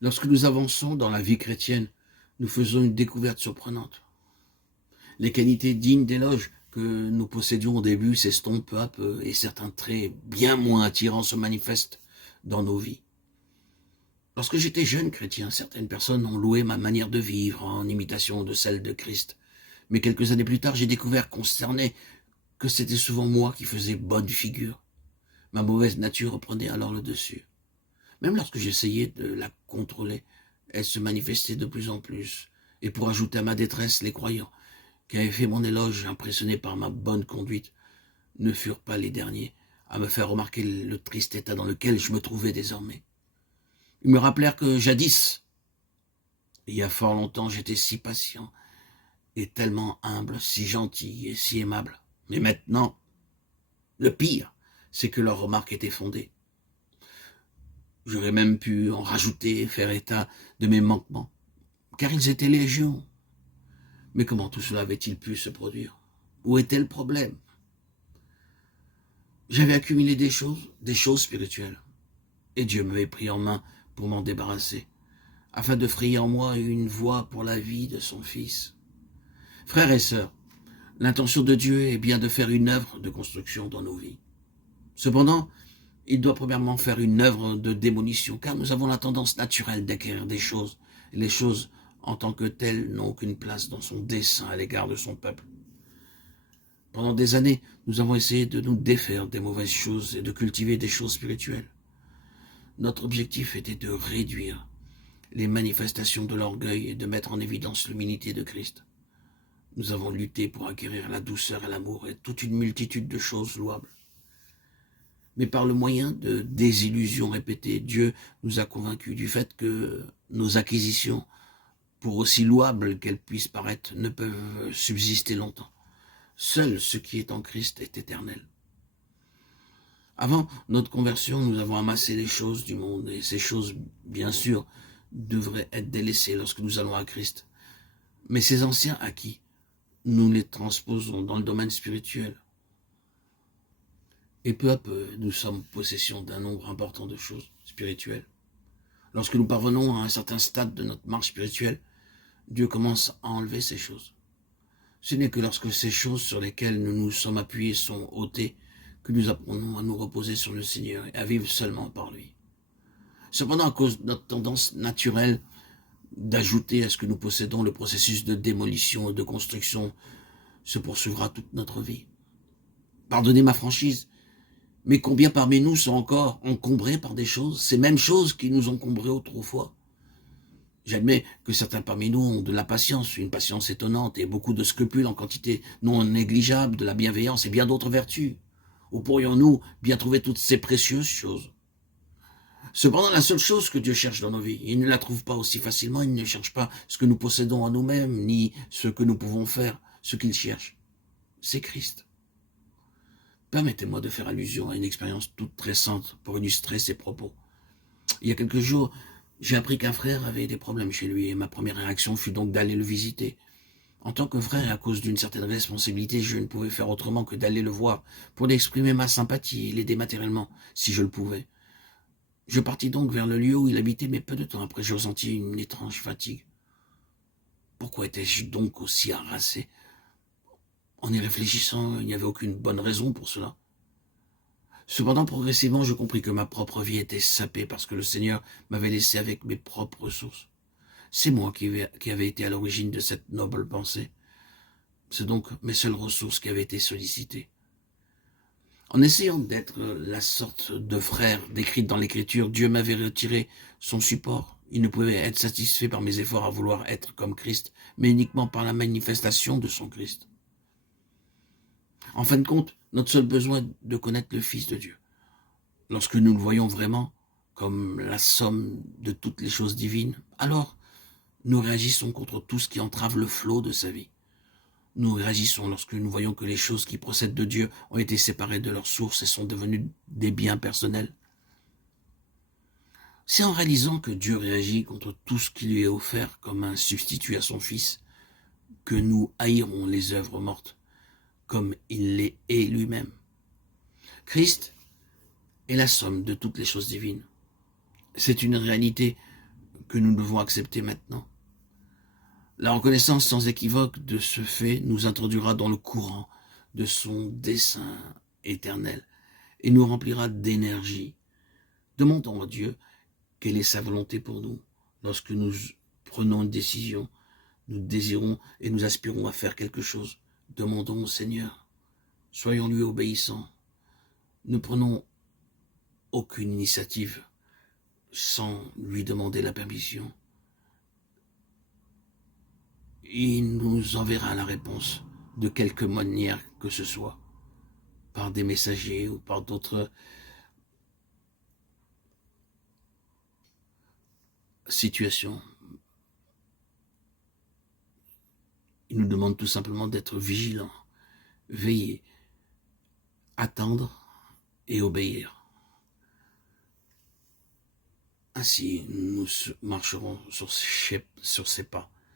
Lorsque nous avançons dans la vie chrétienne, nous faisons une découverte surprenante. Les qualités dignes d'éloge que nous possédions au début s'estompent peu à peu et certains traits bien moins attirants se manifestent dans nos vies. Lorsque j'étais jeune chrétien, certaines personnes ont loué ma manière de vivre en imitation de celle de Christ. Mais quelques années plus tard, j'ai découvert consterné que c'était souvent moi qui faisais bonne figure. Ma mauvaise nature reprenait alors le dessus. Même lorsque j'essayais de la contrôler, elle se manifestait de plus en plus. Et pour ajouter à ma détresse, les croyants, qui avaient fait mon éloge, impressionnés par ma bonne conduite, ne furent pas les derniers à me faire remarquer le triste état dans lequel je me trouvais désormais. Ils me rappelèrent que jadis, il y a fort longtemps, j'étais si patient et tellement humble, si gentil et si aimable. Mais maintenant, le pire, c'est que leurs remarques étaient fondées. J'aurais même pu en rajouter et faire état de mes manquements, car ils étaient légion. Mais comment tout cela avait-il pu se produire? Où était le problème? J'avais accumulé des choses spirituelles, et Dieu m'avait pris en main pour m'en débarrasser, afin de frayer en moi une voie pour la vie de son Fils. Frères et sœurs, l'intention de Dieu est bien de faire une œuvre de construction dans nos vies. Cependant, il doit premièrement faire une œuvre de démolition, car nous avons la tendance naturelle d'acquérir des choses, et les choses, en tant que telles, n'ont aucune place dans son dessein à l'égard de son peuple. Pendant des années, nous avons essayé de nous défaire des mauvaises choses et de cultiver des choses spirituelles. Notre objectif était de réduire les manifestations de l'orgueil et de mettre en évidence l'humilité de Christ. Nous avons lutté pour acquérir la douceur et l'amour et toute une multitude de choses louables. Mais par le moyen de désillusions répétées, Dieu nous a convaincus du fait que nos acquisitions, pour aussi louables qu'elles puissent paraître, ne peuvent subsister longtemps. Seul ce qui est en Christ est éternel. Avant notre conversion, nous avons amassé les choses du monde, et ces choses, bien sûr, devraient être délaissées lorsque nous allons à Christ. Mais ces anciens acquis, nous les transposons dans le domaine spirituel. Et peu à peu, nous sommes possession d'un nombre important de choses spirituelles. Lorsque nous parvenons à un certain stade de notre marche spirituelle, Dieu commence à enlever ces choses. Ce n'est que lorsque ces choses sur lesquelles nous nous sommes appuyés sont ôtées que nous apprenons à nous reposer sur le Seigneur et à vivre seulement par lui. Cependant, à cause de notre tendance naturelle d'ajouter à ce que nous possédons, le processus de démolition et de construction se poursuivra toute notre vie. Pardonnez ma franchise, mais combien parmi nous sont encore encombrés par des choses, ces mêmes choses qui nous encombraient autrefois? J'admets que certains parmi nous ont de la patience, une patience étonnante, et beaucoup de scrupules en quantité non négligeable, de la bienveillance et bien d'autres vertus. Où pourrions-nous bien trouver toutes ces précieuses choses? Cependant, la seule chose que Dieu cherche dans nos vies, il ne la trouve pas aussi facilement, il ne cherche pas ce que nous possédons en nous-mêmes, ni ce que nous pouvons faire. Ce qu'il cherche, c'est Christ. Permettez-moi de faire allusion à une expérience toute récente pour illustrer ces propos. Il y a quelques jours, j'ai appris qu'un frère avait des problèmes chez lui et ma première réaction fut donc d'aller le visiter. En tant que frère, et à cause d'une certaine responsabilité, je ne pouvais faire autrement que d'aller le voir pour lui exprimer ma sympathie et l'aider matériellement, si je le pouvais. Je partis donc vers le lieu où il habitait, mais peu de temps après, je ressentis une étrange fatigue. Pourquoi étais-je donc aussi harassé? En y réfléchissant, il n'y avait aucune bonne raison pour cela. Cependant, progressivement, je compris que ma propre vie était sapée parce que le Seigneur m'avait laissé avec mes propres ressources. C'est moi qui avais été à l'origine de cette noble pensée. C'est donc mes seules ressources qui avaient été sollicitées. En essayant d'être la sorte de frère décrite dans l'Écriture, Dieu m'avait retiré son support. Il ne pouvait être satisfait par mes efforts à vouloir être comme Christ, mais uniquement par la manifestation de son Christ. En fin de compte, notre seul besoin est de connaître le Fils de Dieu. Lorsque nous le voyons vraiment comme la somme de toutes les choses divines, alors nous réagissons contre tout ce qui entrave le flot de sa vie. Nous réagissons lorsque nous voyons que les choses qui procèdent de Dieu ont été séparées de leur source et sont devenues des biens personnels. C'est en réalisant que Dieu réagit contre tout ce qui lui est offert comme un substitut à son Fils que nous haïrons les œuvres mortes, comme il les hait lui-même. Christ est la somme de toutes les choses divines. C'est une réalité que nous devons accepter maintenant. La reconnaissance sans équivoque de ce fait nous introduira dans le courant de son dessein éternel et nous remplira d'énergie. Demandons à Dieu quelle est sa volonté pour nous. Lorsque nous prenons une décision, nous désirons et nous aspirons à faire quelque chose. Demandons au Seigneur. Soyons lui obéissants. Ne prenons aucune initiative sans lui demander la permission. Il nous enverra la réponse de quelque manière que ce soit, par des messagers ou par d'autres situations. Il nous demande tout simplement d'être vigilants, veiller, attendre et obéir. Ainsi, nous marcherons sur ses pas.